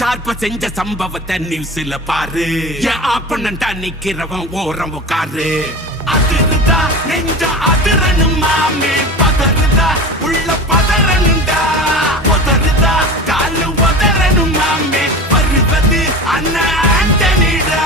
ஷார்ப்பா செஞ்ச சம்பவத்தை நியூஸ்ல பாரு. என் ஆப்பனண்டா நிக்கிறவன் ஓரம் உட்காரு. அதிருதா நெஞ்ச அதிரணும் மாமே, பதறுதா உள்ள பதறணுண்டா, உதறுதா காலு உதறணும் மாமே, வருவது அண்ணன் ஆண்டனிடா.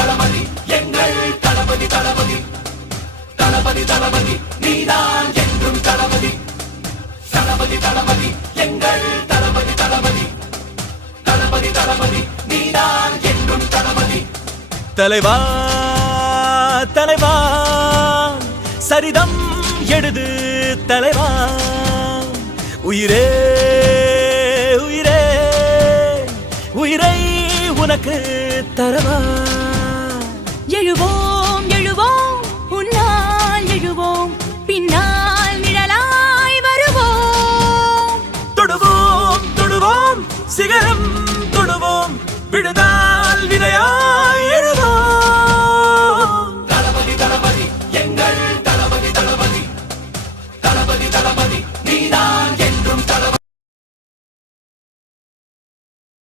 தளபதி எங்கள் தளபதி தளபதி தளபதி தளபதி நீதான் என்றும் தளபதி தளபதி தளபதி எங்கள் தளபதி தளபதி தளபதி தளபதி நீதான் என்றும் தளபதி. தலைவா தலைவா சரிதம் எழுது தலைவா, உயிரே உயிரே உயிரை உனக்கு தரவா. எழுவோம்